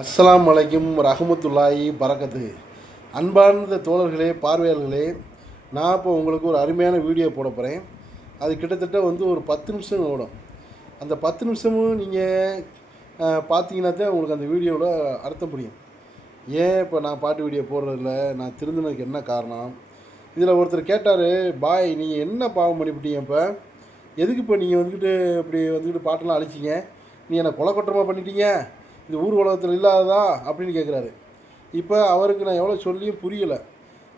அஸ்ஸலாமு அலைக்கும் ரஹமத்துல்லாஹி பரக்கத்து. அன்பார்ந்த தோழர்களே, பார்வையாளர்களே, நான் இப்போ உங்களுக்கு ஒரு அருமையான வீடியோ போட போகிறேன். அது கிட்டத்தட்ட ஒரு 10 நிமிஷம் ஓடும். அந்த 10 நிமிஷமும் நீங்கள் பார்த்தீங்கன்னா தான் உங்களுக்கு அந்த வீடியோவில் அர்த்தம் புரியும். ஏன் இப்போ நான் பாட்டு வீடியோ போடுறதில்ல, நான் திருந்தினதுக்கு என்ன காரணம்? இதில் ஒருத்தர் கேட்டார், பாய் நீங்கள் என்ன பாவம் பண்ணிவிட்டீங்க? இப்போ எதுக்கு இப்போ நீங்கள் இப்படி பாட்டெல்லாம் அழிச்சிங்க? நீ என்னை கொலை குற்றமாக பண்ணிட்டீங்க, இது ஊர் உலகத்தில் இல்லாததா அப்படின்னு கேட்குறாரு. இப்போ அவருக்கு நான் எவ்வளோ சொல்லியும் புரியலை.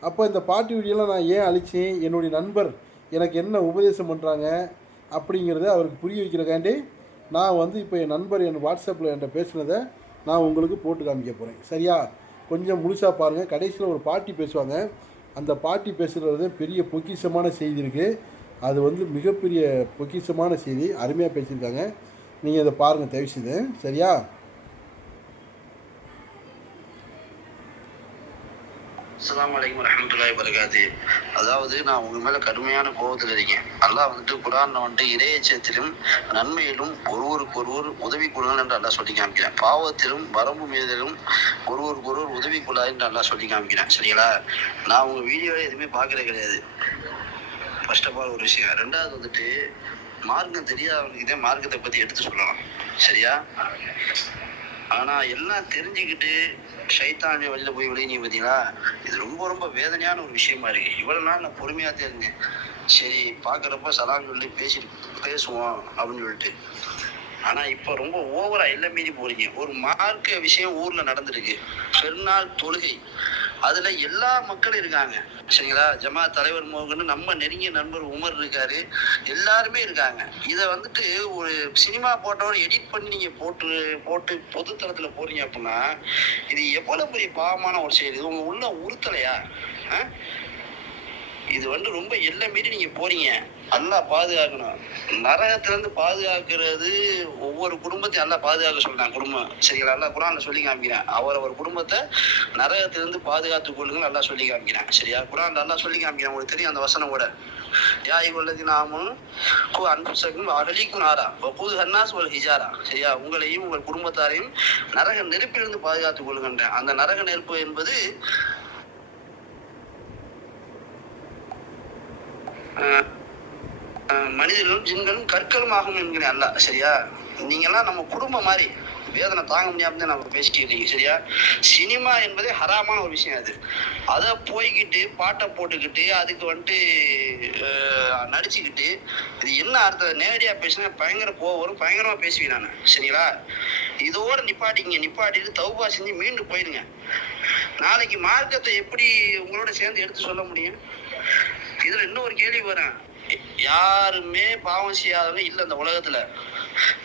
அப்போ இந்த பாட்டு வீடியோலாம் நான் ஏன் அழிச்சேன், என்னுடைய நண்பர் எனக்கு என்ன உபதேசம் பண்ணுறாங்க அப்படிங்கிறத அவருக்கு புரிய வைக்கிறக்காண்டி நான் இப்போ என் நண்பர் என் வாட்ஸ்அப்பில் என்கிட்ட பேசுனதை நான் உங்களுக்கு போட்டு காமிக்க போகிறேன். சரியா? கொஞ்சம் முழுசாக பாருங்கள். கடைசியில் ஒரு பாட்டி பேசுவாங்க. அந்த பாட்டி பேசுகிறது பெரிய பொக்கிஷமான செய்தி இருக்குது. அது மிகப்பெரிய பொக்கிஷமான செய்தி, அருமையாக பேசியிருக்காங்க. நீங்கள் இதை பாருங்கள் தயவு செய்து. சரியா? அஸ்ஸலாமு அலைக்கும் வரஹ்மத்துல்லாஹி வபரகாத்து. அதாவது நான் உங்க மேல கடுமையான கோபத்தில் இருக்கேன். அல்லாஹ் குர்ஆன்ல இறையச்சத்திலும் நன்மையிலும் ஒருவருக்கொருவர் உதவி கொள்ளுங்கள் என்று அல்லாஹ் சொல்லி காமிக்கிறேன். பாவத்திலும் வரம்பு மீதிலும் ஒருவருக்கொருவர் உதவி கொள்ளாது என்று அல்லாஹ் சொல்லி காமிக்கிறேன். சரிங்களா? நான் உங்க வீடியோவை எதுவுமே பார்க்கறது கிடையாது. ஃபர்ஸ்ட் ஆஃப் ஆல் ஒரு விஷயம். ரெண்டாவது மார்க்கம் தெரியாதவனுக்கு இதே மார்க்கத்தை பத்தி எடுத்து சொல்லலாம். சரியா? ஆனா எல்லாம் தெரிஞ்சுக்கிட்டு ஷைத்தானிய வழியில போய் விளையினீங்க பார்த்தீங்களா, இது ரொம்ப ரொம்ப வேதனையான ஒரு விஷயமா இருக்கு. இவ்வளவு நாள் நான் பொறுமையா தெரிஞ்சேன். சரி, பாக்குறப்ப சலாம் சொல்லி பேசுவோம் அப்படின்னு சொல்லிட்டு. ஆனா இப்ப ரொம்ப ஓவரா எல்லாம் மீறி போறீங்க. ஒரு மார்க்க விஷயம் ஊர்ல நடந்திருக்கு, பெருநாள் தொழுகை, அதுல எல்லா மக்களும் இருக்காங்க. சரிங்களா? ஜமாத் தலைவர் மோகன், நம்ம நெருங்கிய நண்பர் உமர் இருக்காரு, எல்லாருமே இருக்காங்க. இத ஒரு சினிமா போட்டோட எடிட் பண்ணி நீங்க போட்டு பொதுத்தளத்துல போறீங்க அப்படின்னா இது எவ்வளவு பெரிய பாவமான ஒரு செயல். இது உங்க உள்ள உறுத்தலையா? இது ரொம்ப எல்லை மீறி நீங்க போறீங்க. அல்லாஹ் பாதுகாக்கணும். நரகத்துல இருந்து பாதுகாக்கிறது ஒவ்வொரு குடும்பத்தையும் அல்லாஹ் பாதுகாக்க சொல்றான். குடும்பம், சரிங்களா? அல்லாஹ் குர்ஆன்ல சொல்லி காமிக்கிறேன். அவரவர் குடும்பத்தை நரகத்திலிருந்து பாதுகாத்துக் கொள்ளுங்கள் அல்லாஹ் சொல்லி காமிக்கிறேன். சரியா? குர்ஆன்ல அல்லாஹ் சொல்லி காமிக்கிறேன். உங்களுக்கு தெரியும் அந்த வசனம் கூட. யா அய்யுஹல்லதீன ஆமனூ கூ அன்ஃபுஸக்கும் வஅஹ்லீக்கும் நாரா வகூதுஹா அன்னாஸ் வல் ஹிஜாரா. சரியா? உங்களையும் உங்கள் குடும்பத்தாரையும் நரக நெருப்பிலிருந்து பாதுகாத்துக் கொள்ளுங்கன்ற. அந்த நரக நெருப்பு என்பது மனிதர்களும் ஜின்களும் கற்களும் ஆகும் என்கிறேன் அல்லாஹ். சரியா? நீங்கெல்லாம் நம்ம குடும்பம் மாதிரி, வேதனை தாங்க முடியாம நம்ம பேசிக்கிட்டீங்க. சரியா? சினிமா என்பதே ஹராமான ஒரு விஷயம். அதை போய்கிட்டு பாட்டை போட்டுக்கிட்டு அதுக்கு நடிச்சுக்கிட்டு இது என்ன அர்த்தம்? நேரடியா பேசினா பயங்கர கோவம் வரும், பயங்கரமா பேசுவேன் நான். சரிங்களா? இதோட நிப்பாட்டிட்டு தௌபா செஞ்சு மீண்டும் போயிடுங்க. நாளைக்கு மார்க்கத்தை எப்படி உங்களோட சேர்ந்து எடுத்து சொல்ல முடியும்? இதுல இன்னொரு கேள்வி வரேன். யாருமே பாவம் செய்யாதவங்க இல்ல இந்த உலகத்துல.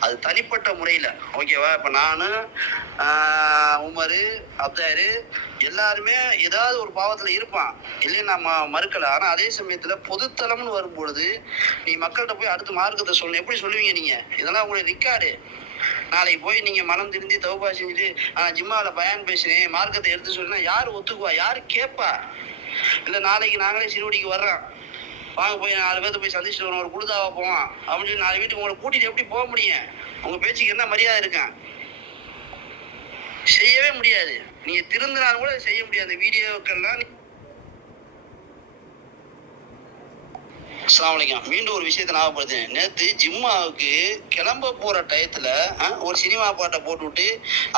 அது தனிப்பட்ட முறையில. ஓகேவா? இப்ப நானு, உமரு, அப்தாரு எல்லாருமே ஏதாவது ஒரு பாவத்துல இருப்பான், இல்லைன்னு நம்ம மறுக்கல. ஆனா அதே சமயத்துல பொதுத்தளம்னு வரும்பொழுது நீ மக்கள்கிட்ட போய் அடுத்து மார்க்கத்தை சொல்லணும். எப்படி சொல்லுவீங்க நீங்க? இதெல்லாம் உங்களுக்கு ரிக்கார்டு. நாளைக்கு போய் நீங்க மனம் திருந்தி தௌபா செஞ்சுட்டு ஜிம்மாவில பயான் பேசுறேன், மார்க்கத்தை எடுத்து சொல்லினா யாரு ஒத்துக்குவா? யாரு கேட்பா? இல்ல நாளைக்கு நாங்களே சிறுவடிக்கு வர்றோம், வாங்க போய் 4 பேர்த்த போய் சந்திச்சுட்டு வரோம், ஒரு குழுதாவா போவோம் அப்படின்னு 4 வீட்டுக்கு உங்களை கூட்டிட்டு எப்படி போக முடியும்? உங்க பேச்சுக்கு என்ன மரியாதை இருக்கான்? செய்யவே முடியாது. நீங்க திருந்தினாலும் கூட செய்ய முடியாது. வீடியோக்கள்லாம் அஸ்ஸலாமு அலைக்கும். மீண்டும் ஒரு விஷயத்தை ஞாபகப்படுத்துறேன். நேற்று ஜிம்மாவுக்கு கிளம்ப போற டயத்துல ஒரு சினிமா பாட்டை போட்டு விட்டு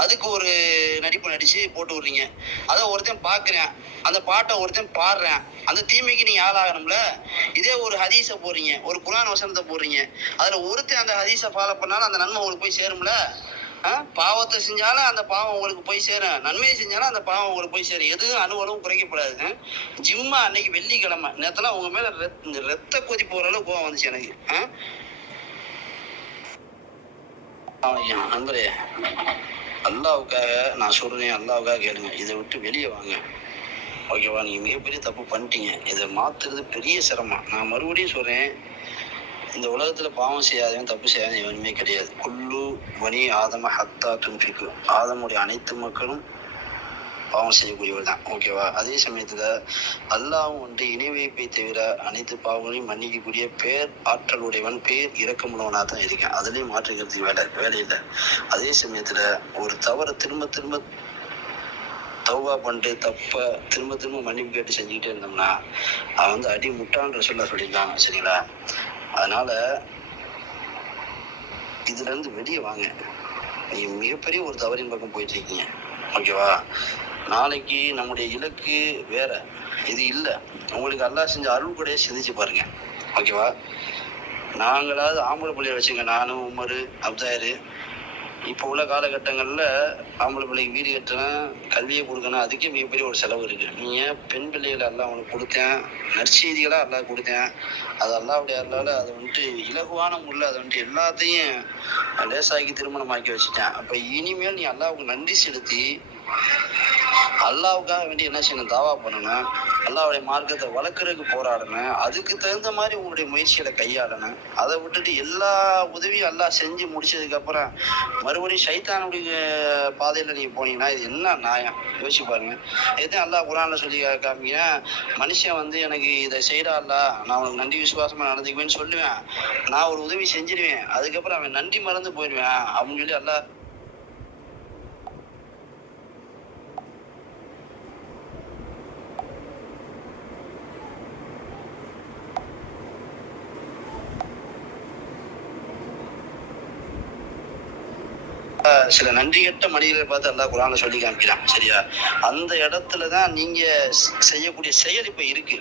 அதுக்கு ஒரு நடிப்பு நடிச்சு போட்டு விடுறீங்க. அதை ஒருத்தன் பாக்குறேன், அந்த பாட்டை ஒருத்தன் பாடுறேன். அந்த தீமைக்கு நீங்க ஆளாகணும்ல. இதே ஒரு ஹதீஸை போடுறீங்க, ஒரு குர்ஆன் வசனத்தை போடுறீங்க, அதுல ஒருத்தன் அந்த ஹதீஸை ஃபாலோ பண்ணாலும் அந்த நன்மை உங்களுக்கு போய் சேரும்ல. பாவத்தை செஞ்சாலும் அந்த பாவம் உங்களுக்கு போய் சேரும், நன்மையை செஞ்சாலும் அந்த பாவம் உங்களுக்கு போய் சேரும். எதுவும் அணுவளவும் குறைக்கப்படாது. ஜிம்மா அன்னைக்கு வெள்ளிக்கிழமை, நேரத்தெல்லாம் உங்க மேல ரத்த கொதி போற அளவு கோவம் வந்துச்சு எனக்கு. நண்பரே, அல்லாவுக்காக நான் சொல்றேன், அல்லாவுக்காக கேளுங்க. இதை விட்டு வெளியே வாங்க. ஓகேவா? நீங்க மிகப்பெரிய தப்பு பண்ணிட்டீங்க. இதை மாத்துறது பெரிய சிரமம். நான் மறுபடியும் சொல்றேன், இந்த உலகத்துல பாவம் செய்யாதவன் தப்பு செய்யாத எவனுமே கிடையாது. குல்லு பனி ஆதம ஹத்தா துன்ஃபிகு. ஆதமுடைய அனைத்து மக்களும் பாவம் செய்யக்கூடியவர் தான். ஓகேவா? அதே சமயத்தில் அல்லாஹ்வும் வந்துட்டு இணை வைப்பை தவிர அனைத்து பாவங்களையும் மன்னிக்கக்கூடிய பேர் ஆற்றலுடையவன், பேர் இரக்கமுள்ளவனாக தான் இருக்கேன். அதுலேயும் மாற்றுக்கிறதுக்கு வேலை இல்லை. அதே சமயத்தில் ஒரு தவறை திரும்ப திரும்ப தௌபா பண்ணிட்டு தப்ப திரும்ப திரும்ப மன்னிப்பு கேட்டு செஞ்சுக்கிட்டே இருந்தோம்னா அவன் வந்து அடி முட்டான்ற சொல்லியிருக்காங்க. சரிங்களா? அதனால இதுல இருந்து வெளியே வாங்க. நீங்க மிகப்பெரிய ஒரு தவறின் பக்கம் போயிட்டு இருக்கீங்க. ஓகேவா? நாளைக்கு நம்முடைய இலக்கு வேற, இது இல்லை. உங்களுக்கு அல்லாஹ் செஞ்ச அருள் கூட சிந்திச்சு பாருங்க. ஓகேவா? நாங்களாவது ஆம்பளை பிள்ளைய வச்சுங்க, நானும் உமரு அப்தாரு. இப்போ உள்ள காலகட்டங்களில் ஆம்பளை பிள்ளைக்கு வீடு கட்டணும், கல்வியை கொடுக்கணும், அதுக்கே மிகப்பெரிய ஒரு செலவு இருக்குது. நீங்கள் பெண் பிள்ளைகளை எல்லாம் அவனுக்கு கொடுத்தேன், நற்செய்திகளாக எல்லாம் கொடுத்தேன். அது அல்லாவுடைய அருளால் அதை வந்துட்டு இலகுவான முறையில் அதை வந்துட்டு எல்லாத்தையும் லேசாக்கி திருமணமாக்கி வச்சுட்டேன். அப்போ இனிமேல் நீ அல்லாவுக்கு நன்றி செலுத்தி அல்லாவுக்காக வேண்டி என்ன செய்யணும்? தாவா பண்ணணும், அல்லாவுடைய மார்க்கத்தை வளர்க்குறதுக்கு போராடணும், அதுக்கு தகுந்த மாதிரி உங்களுடைய முயற்சிகளை கையாளணும். அதை விட்டுட்டு எல்லா உதவியும் அல்லாஹ் செஞ்சு முடிச்சதுக்கப்புறம் மறுபடியும் சைத்தானுடைய பாதையில் நீங்கள் போனீங்கன்னா இது என்ன நியாயம்? யோசிச்சு பாருங்க. எதுவும் அல்லாஹ் குரானில் சொல்லி காமிங்க, மனுஷன் வந்து எனக்கு இதை செய்கிறா அல்ல, நான் அவனுக்கு நன்றி விசுவாசமாக நடந்துக்குவேன்னு சொல்லுவேன், நான் ஒரு உதவி செஞ்சிருவேன், அதுக்கப்புறம் அவன் நன்றி மறந்து போயிடுவேன் அப்படின்னு சொல்லி அல்லாஹ் சில நன்றி கெட்ட மனிதர்களை பார்த்து அல்லாஹ் குரான்ல சொல்லி காமிக்கிறான். சரியா? அந்த இடத்துலதான் நீங்க செய்யக்கூடிய செயல் இப்ப இருக்கு.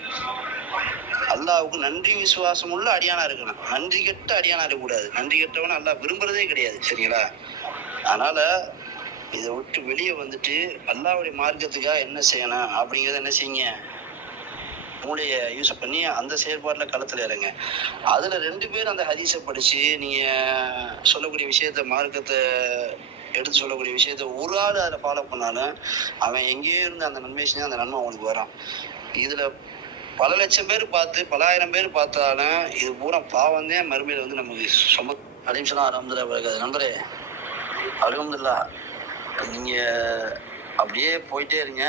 அல்லாஹ்வுக்கு நன்றி விசுவாசம் உள்ள அடியானா இருக்கணும், நன்றி கெட்ட அடியானா இருக்கக்கூடாது. நன்றி கெட்டவன அல்லாஹ் விரும்புறதே கிடையாது. சரிங்களா? அதனால இதை விட்டு வெளியே வந்துட்டு அல்லாஹ்வுடைய மார்க்கத்துக்காக என்ன செய்யணும் அப்படிங்கிறத என்ன செய்யுங்க, மூளையை யூஸ் பண்ணி அந்த செயல்பாட்டில் களத்தில் இறங்க. அதில் 2 பேர் அந்த ஹதீஸை படித்து நீங்கள் சொல்லக்கூடிய விஷயத்த, மார்க்கத்தை எடுத்து சொல்லக்கூடிய விஷயத்த ஒரு ஆள் அதில் ஃபாலோ பண்ணாலும் அவன் எங்கேயோ இருந்து அந்த நன்மை செஞ்சால் அந்த நன்மை அவனுக்கு வரும். இதில் பல லட்சம் பேர் பார்த்து பல ஆயிரம் பேர் பார்த்தாலும் இது பூரா பாவந்தே மறுமையில் வந்து நமக்கு சொந்த அலிம்சலாம் அலமதுல்லா நம்பரே அல்ஹம்துலில்லாஹ். நீங்கள் அப்படியே போயிட்டே இருங்க.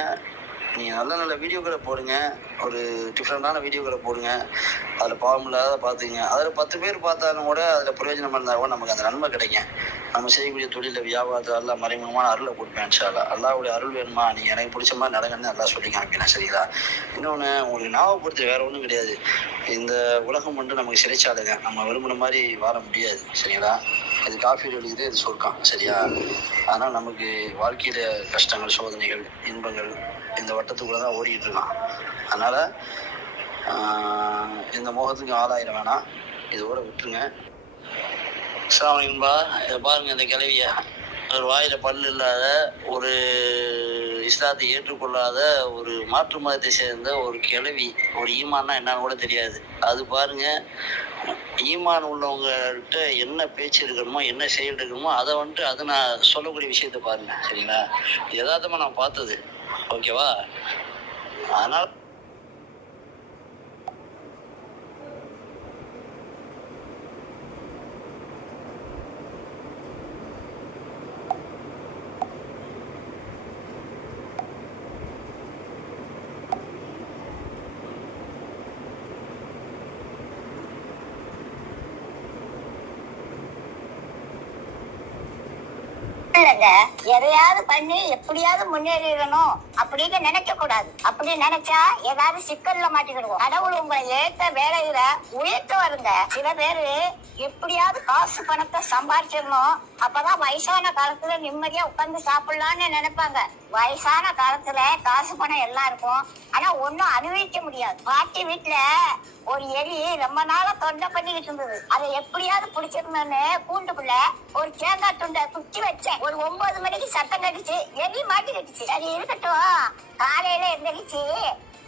நீங்கள் நல்ல நல்ல வீடியோக்களை போடுங்க, ஒரு டிஃப்ரெண்டான வீடியோக்களை போடுங்க, அதில் பாவம் இல்லாத பார்த்துங்க. அதில் 10 பேர் பார்த்தாலும் கூட அதில் பிரயோஜனம் இருந்தால் கூட நமக்கு அந்த நன்மை கிடைக்கும். நம்ம செய்யக்கூடிய தொழிலில் வியாபாரத்தில் எல்லாம் மறைமுகமான அருளை கொடுப்பேன். இன்ஷா அல்லாஹ். அல்லாஹ்வுடைய அருள் வேணுமா, நீங்கள் எனக்கு பிடிச்ச மாதிரி நடங்கன்னு எல்லாம் சொல்லி காமிக்கிறேன். சரிங்களா? இன்னொன்று உங்களுக்கு ஞாபகப்படுத்த வேறு ஒன்றும் கிடையாது. இந்த உலகம் வந்து நமக்கு சிறைச்சாலைங்க, நம்ம விரும்புகிற மாதிரி வாழ முடியாது. சரிங்களா? இது காஃபி எழுதிட்டு இது சொர்க்கம். சரியா? அதனால் நமக்கு வாழ்க்கையில் கஷ்டங்கள், சோதனைகள், இன்பங்கள் இந்த வட்டத்துக்குள்ளே தான் ஓடிக்கிட்டு இருக்கான். அதனால் இந்த மோகத்துக்கு ஆளாயிர வேணாம், இதோட விட்டுருங்க. சாமின்பா, இதை பாருங்கள், இந்த கிளவிய ஒரு வாயில் பல்லு இல்லாத, ஒரு இஸ்லாத்தை ஏற்றுக்கொள்ளாத, ஒரு மாற்று மதத்தை சேர்ந்த ஒரு கிளவி, ஒரு ஈமான்னா என்னன்னு கூட தெரியாது. அது பாருங்கள், ஈமான் உள்ளவங்கள்ட்ட என்ன பேச்சு இருக்கணுமோ, என்ன செயல் இருக்கணுமோ அதை வந்துட்டு அது நான் சொல்லக்கூடிய விஷயத்த பாருங்கள். சரிங்களா? யதார்த்தமாக நான் பார்த்தது. ஓகேவா? அதனால் எதையாவது பண்ணி எப்படியாவது முன்னேறிடணும் அப்படின்னு நினைக்க கூடாது. அப்படி நினைச்சா ஏதாவது சிக்கல்ல மாட்டிக்கிடுவோம். கடவுள் உங்களை ஏற்ற வேலையில உயர்த்த வருங்க. சில பேரு எப்படியாவது காசு பணத்தை சம்பாதிச்சிடணும், அப்பதான் வயசான காலத்துல நிம்மதியா உட்கார்ந்து சாப்பிடலாம்னு நினைப்பாங்க. வயசான காலத்துல காசு பணம் எல்லாம் இருக்கும், ஆனா ஒன்னும் அனுபவிக்க முடியாது. பாட்டி வீட்டுல ஒரு எலி ரொம்ப நாளா தொண்டை பண்ணிக்கிட்டு இருந்தது. அதை எப்படியாவது பிடிச்சிருந்தோன்னு கூண்டுக்குள்ள ஒரு தேங்காய் துண்டை குச்சி வச்சேன். ஒரு 9 மணிக்கு சத்தம் கட்டிச்சு, எலி மாட்டிக்கிட்டுச்சு. சரி இருக்கட்டும், காலையில எந்திரிச்சு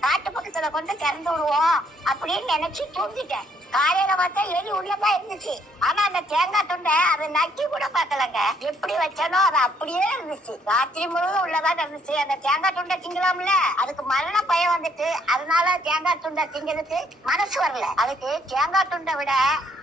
காட்டு பக்கத்துல கொண்டு திறந்து விடுவோம் அப்படின்னு நினைச்சு தூங்கிட்டேன். காலையில பார்த்தா எலி உள்ளதான் இருந்துச்சு. ஆனா அந்த தேங்காய் துண்டை அதை நக்கி கூட பார்க்கலங்க. எப்படி வச்சனோ அது அப்படியே இருந்துச்சு. ராத்திரி முழுவதும் உள்ளதான் இருந்துச்சு. அந்த தேங்காய் துண்டை திங்கலாம்ல, அதுக்கு மரண பயம் வந்துட்டு அதனால தேங்காய் துண்டை திங்கிறதுக்கு மனசு வரல. அதுக்கு தேங்காய் துண்டை விட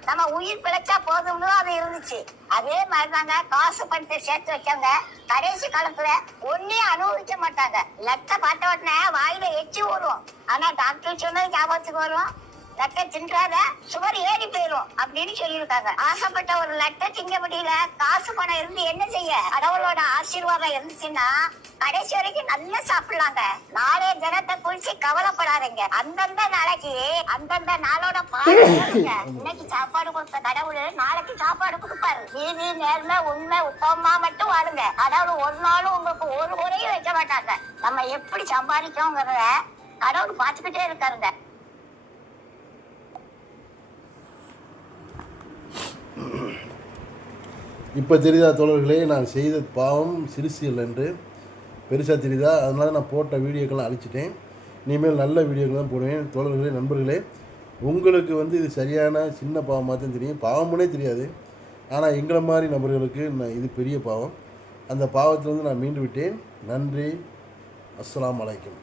நம்ம உயிர் பிழைச்சா போதும்னு அது இருந்துச்சு. அதே மாதிரிதாங்க காசு பணத்தை சேர்த்து வச்சவங்க கடைசி காலத்துல ஒன்னே அனுபவிக்க மாட்டாங்க. லெட்ட பார்த்த உடனே வாயில எச்சி ஓடும். ஆனா டாக்டர் சொன்னது ஞாபகத்துக்கு வரும், லெட்டை தின்றாத சுவர் ஏறி போயிரும் அப்படின்னு சொல்லியிருக்காங்க. ஆசைப்பட்ட ஒரு லெட்டை திங்க முடியல, காசு பணம் இருந்து என்ன செய்ய? கடவுளோட ஆசீர்வாதம் இருந்துச்சுன்னா கடைசி வரைக்கும் நல்லா சாப்பிடலாங்க. நாளைய தினத்தை குறிச்சு கவலைப்படாதீங்க. அந்தந்த நாளைக்கு அந்தந்த நாளோட பாருங்க. இன்னைக்கு சாப்பாடு கொடுத்த கடவுள் நாளைக்கு சாப்பாடு கொடுப்பாரு. நீதி நேர்மை உண்மை உத்தமமா மட்டும் வாழுங்க. கடவுள் ஒரு நாளும் உங்களுக்கு ஒரு குறையும் வைக்க மாட்டாங்க. நம்ம எப்படி சம்பாதிக்கோங்கிறத கடவுள் பார்த்துக்கிட்டே இருக்காருங்க. இப்போ தெரியுதா தோழர்களே, நான் செய்த பாவம் சிறுசு இல்லை என்று? பெருசாக தெரியுதா? அதனால் நான் போட்ட வீடியோக்கெல்லாம் அழிச்சிட்டேன். இனிமேல் நல்ல வீடியோக்கள் தான் போடுவேன். தோழர்களே, நண்பர்களே, உங்களுக்கு வந்து இது சரியான சின்ன பாவமாக தான் தெரியும், பாவமுனே தெரியாது. ஆனால் எங்களை மாதிரி நபர்களுக்கு இது பெரிய பாவம். அந்த பாவத்திலிருந்து நான் மீண்டு விட்டேன். நன்றி. அஸ்ஸலாமு அலைக்கும்.